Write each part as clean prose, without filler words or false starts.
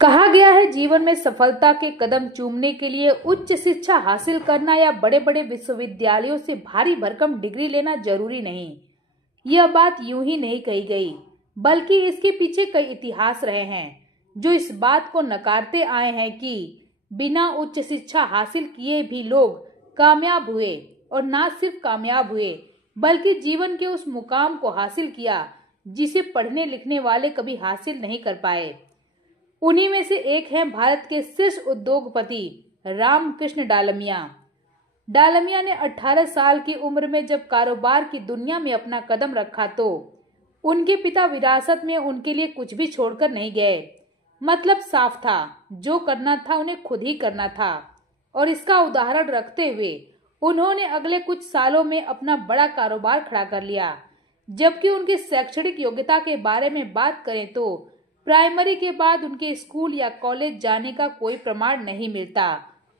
कहा गया है जीवन में सफलता के कदम चूमने के लिए उच्च शिक्षा हासिल करना या बड़े बड़े विश्वविद्यालयों से भारी भरकम डिग्री लेना जरूरी नहीं। यह बात यूं ही नहीं कही गई, बल्कि इसके पीछे कई इतिहास रहे हैं जो इस बात को नकारते आए हैं कि बिना उच्च शिक्षा हासिल किए भी लोग कामयाब हुए, और ना सिर्फ कामयाब हुए बल्कि जीवन के उस मुकाम को हासिल किया जिसे पढ़ने लिखने वाले कभी हासिल नहीं कर पाए। उन्हीं में से एक हैं भारत के शीर्ष उद्योगपति रामकृष्ण डालमिया। डालमिया ने 18 साल की उम्र में जब कारोबार की दुनिया में अपना कदम रखा तो उनके पिता विरासत में उनके लिए कुछ भी छोड़कर नहीं गए। मतलब साफ था, जो करना था उन्हें खुद ही करना था, और इसका उदाहरण रखते हुए उन्होंने अगले कुछ सालों में अपना बड़ा कारोबार खड़ा कर लिया। जबकि उनकी शैक्षणिक योग्यता के बारे में बात करें तो प्राइमरी के बाद उनके स्कूल या कॉलेज जाने का कोई प्रमाण नहीं मिलता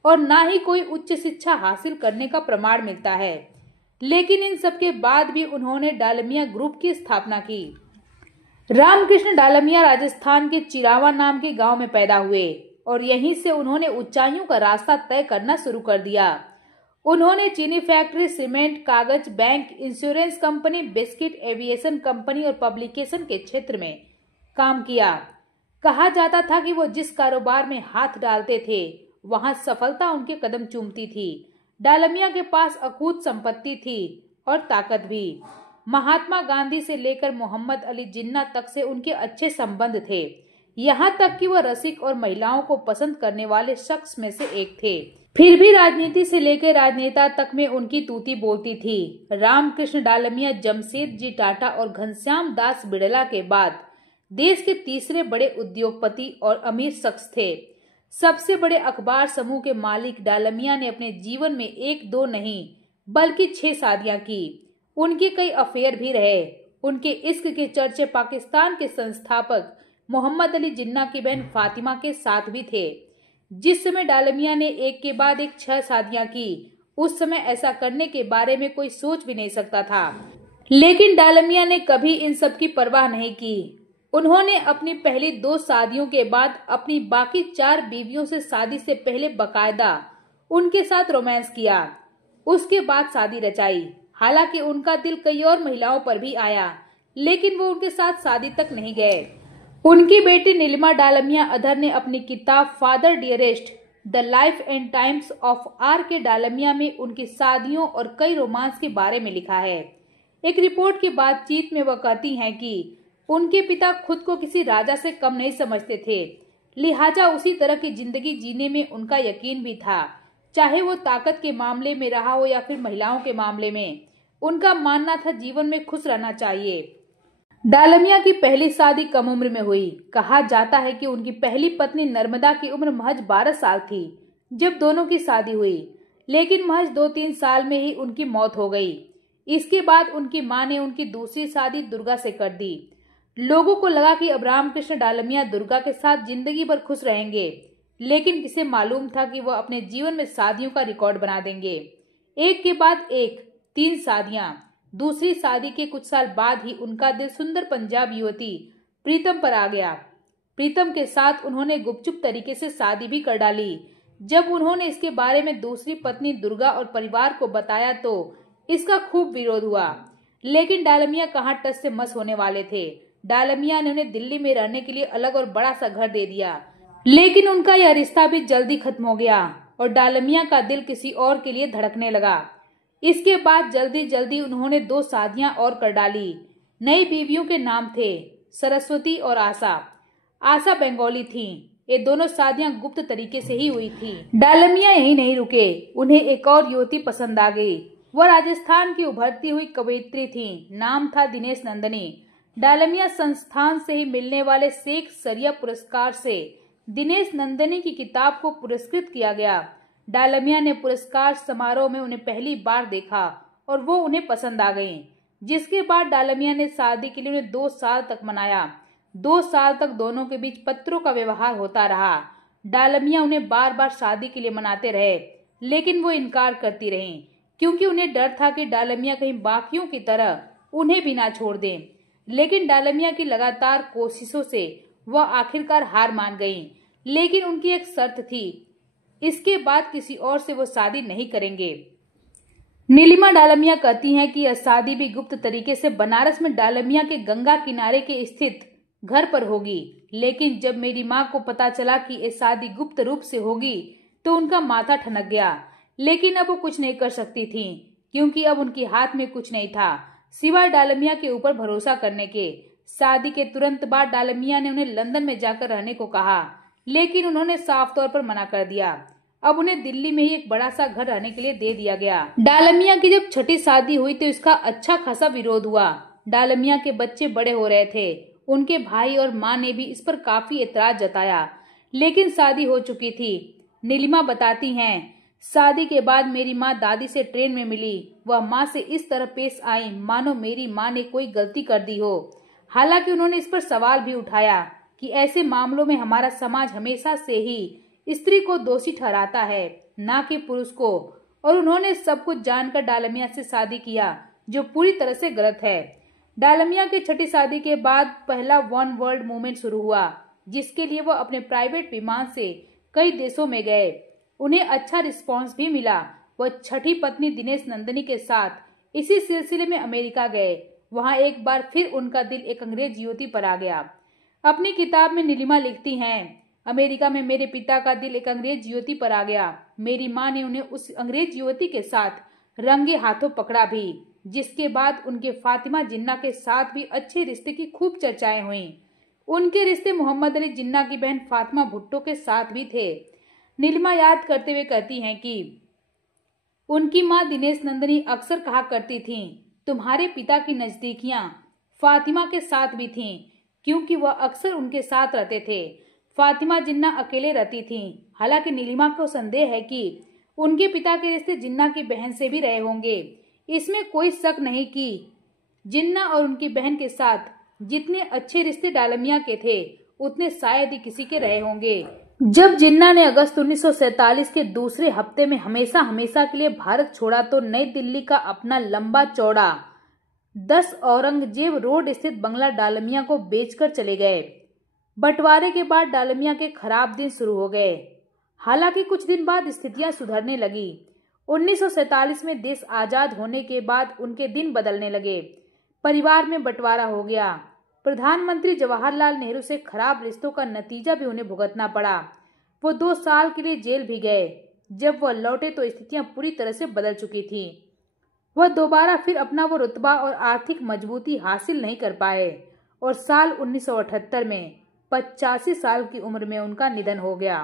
और ना ही कोई उच्च शिक्षा हासिल करने का प्रमाण मिलता है। लेकिन इन सब के बाद भी उन्होंने डालमिया ग्रुप की स्थापना की। रामकृष्ण डालमिया राजस्थान के चिरावा नाम के गांव में पैदा हुए और यहीं से उन्होंने ऊंचाइयों का रास्ता तय करना शुरू कर दिया। उन्होंने चीनी फैक्ट्री, सीमेंट, कागज, bank, insurance company, biscuit, aviation company और पब्लिकेशन के क्षेत्र में काम किया। कहा जाता था कि वो जिस कारोबार में हाथ डालते थे वहां सफलता उनके कदम चूमती थी। डालमिया के पास अकूत संपत्ति थी और ताकत भी। महात्मा गांधी से लेकर मोहम्मद अली जिन्ना तक से उनके अच्छे संबंध थे। यहाँ तक कि वह रसिक और महिलाओं को पसंद करने वाले शख्स में से एक थे। फिर भी राजनीति से लेकर राजनेता तक में उनकी तूती बोलती थी। रामकृष्ण डालमिया जमशेदजी टाटा और घनश्याम दास बिड़ला के बाद देश के तीसरे बड़े उद्योगपति और अमीर शख्स थे। सबसे बड़े अखबार समूह के मालिक डालमिया ने अपने जीवन में 1-2 नहीं बल्कि 6 शादियां की। उनके कई अफेयर भी रहे। उनके इश्क के चर्चे पाकिस्तान के संस्थापक मोहम्मद अली जिन्ना की बहन फातिमा के साथ भी थे। जिस समय डालमिया ने एक के बाद एक 6 शादियां की, उस समय ऐसा करने के बारे में कोई सोच भी नहीं सकता था। लेकिन डालमिया ने कभी इन सब की परवाह नहीं की। उन्होंने अपनी पहली 2 शादियों के बाद अपनी बाकी 4 बीवियों से शादी से पहले बकायदा उनके साथ रोमांस किया। उसके बाद शादी रचाई। हालांकि उनका दिल कई और महिलाओं पर भी आया, लेकिन वो उनके साथ शादी तक नहीं गए। उनकी बेटी नीलिमा डालमिया अधर ने अपनी किताब father dearest the life and times of R K Dalmia में उनकी शादियों और कई रोमांस के बारे में लिखा है। एक रिपोर्ट की बातचीत में वह कहती हैं कि उनके पिता खुद को किसी राजा से कम नहीं समझते थे, लिहाजा उसी तरह की जिंदगी जीने में उनका यकीन भी था, चाहे वो ताकत के मामले में रहा हो या फिर महिलाओं के मामले में। उनका मानना था जीवन में खुश रहना चाहिए। डालमिया की पहली शादी कम उम्र में हुई। कहा जाता है कि उनकी पहली पत्नी नर्मदा की उम्र महज 12 साल थी जब दोनों की शादी हुई, लेकिन महज 2-3 साल में ही उनकी मौत हो गई। इसके बाद उनकी मां ने उनकी दूसरी शादी दुर्गा से कर दी। लोगों को लगा कि अब रामकृष्ण डालमिया दुर्गा के साथ जिंदगी भर खुश रहेंगे, लेकिन किसे मालूम था कि वह अपने जीवन में शादियों का रिकॉर्ड बना देंगे। एक के बाद एक 3 शादियां। दूसरी शादी के कुछ साल बाद ही उनका दिल सुंदर पंजाब युवती प्रीतम पर आ गया। प्रीतम के साथ उन्होंने गुपचुप तरीके से शादी भी कर डाली। जब उन्होंने इसके बारे में दूसरी पत्नी दुर्गा और परिवार को बताया तो इसका खूब विरोध हुआ, लेकिन डालमिया कहाँ टस से मस होने वाले थे। डालमिया ने उन्हें दिल्ली में रहने के लिए अलग और बड़ा सा घर दे दिया, लेकिन उनका यह रिश्ता भी जल्दी खत्म हो गया और डालमिया का दिल किसी और के लिए धड़कने लगा। इसके बाद जल्दी जल्दी उन्होंने 2 शादियां और कर डाली। नई बीवियों के नाम थे सरस्वती और आशा। आशा बंगाली थीं। ये दोनों शादियां गुप्त तरीके से ही हुई थी। डालमिया यही नहीं रुके, उन्हें एक और युवती पसंद आ गई। वह राजस्थान की उभरती हुई कवयित्री थी। नाम था दिनेश नंदिनी। डालमिया संस्थान से ही मिलने वाले शेख सरिया पुरस्कार से दिनेश नंदिनी की किताब को पुरस्कृत किया गया। डालमिया ने पुरस्कार समारोह में उन्हें पहली बार देखा और वो उन्हें पसंद आ गईं। जिसके बाद डालमिया ने शादी के लिए उन्हें 2 साल तक मनाया। 2 साल तक दोनों के बीच पत्रों का व्यवहार होता रहा। डालमिया उन्हें बार बार शादी के लिए मनाते रहे, लेकिन वो इनकार करती रहीं, क्योंकि उन्हें डर था कि डालमिया कहीं बाकियों की तरह उन्हें भी ना छोड़ दें। लेकिन डालमिया की लगातार कोशिशों से वह आखिरकार हार मान गईं। लेकिन उनकी एक शर्त थी, इसके बाद किसी और से वो शादी नहीं करेंगे। नीलिमा डालमिया कहती हैं कि यह शादी भी गुप्त तरीके से बनारस में डालमिया के गंगा किनारे के स्थित घर पर होगी। लेकिन जब मेरी माँ को पता चला कि यह शादी गुप्त रूप से होगी तो उनका माथा ठनक गया। लेकिन अब वो कुछ नहीं कर सकती थी, क्योंकि अब उनके हाथ में कुछ नहीं था सिवाय डालमिया के ऊपर भरोसा करने के। शादी के तुरंत बाद डालमिया ने उन्हें लंदन में जाकर रहने को कहा, लेकिन उन्होंने साफ तौर पर मना कर दिया। अब उन्हें दिल्ली में ही एक बड़ा सा घर रहने के लिए दे दिया गया। डालमिया की जब छठी शादी हुई तो इसका अच्छा खासा विरोध हुआ। डालमिया के बच्चे बड़े हो रहे थे, उनके भाई और माँ ने भी इस पर काफी एतराज जताया, लेकिन शादी हो चुकी थी। नीलिमा बताती हैं, शादी के बाद मेरी माँ दादी से ट्रेन में मिली। वह माँ से इस तरह पेश आई मानो मेरी माँ ने कोई गलती कर दी हो। हालांकि उन्होंने इस पर सवाल भी उठाया कि ऐसे मामलों में हमारा समाज हमेशा से ही स्त्री को दोषी ठहराता है, न कि पुरुष को, और उन्होंने सब कुछ जानकर डालमिया से शादी किया, जो पूरी तरह से गलत है। डालमिया की छठी शादी के बाद पहला वन वर्ल्ड मूवमेंट शुरू हुआ, जिसके लिए वह अपने प्राइवेट विमान से कई देशों में गए। उन्हें अच्छा रिस्पांस भी मिला। वह छठी पत्नी दिनेश नंदिनी के साथ इसी सिलसिले में अमेरिका गए। वहां एक बार फिर उनका दिल एक अंग्रेज युवती पर आ गया। अपनी किताब में नीलिमा लिखती हैं, अमेरिका में मेरे पिता का दिल एक अंग्रेज युवती पर आ गया। मेरी माँ ने उन्हें उस अंग्रेज युवती के साथ रंगे हाथों पकड़ा भी, जिसके बाद उनके फातिमा जिन्ना के साथ भी अच्छे रिश्ते की खूब चर्चाएं हुईं। उनके रिश्ते मोहम्मद अली जिन्ना की बहन फातिमा भुट्टो के साथ भी थे। नीलिमा याद करते हुए कहती हैं कि उनकी माँ दिनेश नंदिनी अक्सर कहा करती थीं, तुम्हारे पिता की नजदीकियां फातिमा के साथ भी थीं, क्योंकि वह अक्सर उनके साथ रहते थे। फातिमा जिन्ना अकेले रहती थीं। हालांकि नीलिमा को संदेह है कि उनके पिता के रिश्ते जिन्ना की बहन से भी रहे होंगे। इसमें कोई शक नहीं कि जिन्ना और उनकी बहन के साथ जितने अच्छे रिश्ते डालमिया के थे, उतने शायद ही किसी के रहे होंगे। जब जिन्ना ने अगस्त 1947 के दूसरे हफ्ते में हमेशा हमेशा के लिए भारत छोड़ा तो नई दिल्ली का अपना लंबा चौड़ा 10 औरंगजेब रोड स्थित बंगला डालमिया को बेचकर चले गए। बंटवारे के बाद डालमिया के खराब दिन शुरू हो गए। हालांकि कुछ दिन बाद स्थितियां सुधरने लगी। 1947 में देश आजाद होने के बाद उनके दिन बदलने लगे। परिवार में बंटवारा हो गया। प्रधानमंत्री जवाहरलाल नेहरू से खराब रिश्तों का नतीजा भी उन्हें भुगतना पड़ा। वो 2 साल के लिए जेल भी गए। जब वह लौटे तो स्थितियां पूरी तरह से बदल चुकी थी। वह दोबारा फिर अपना वो रुतबा और आर्थिक मजबूती हासिल नहीं कर पाए और साल 1978 में 85 साल की उम्र में उनका निधन हो गया।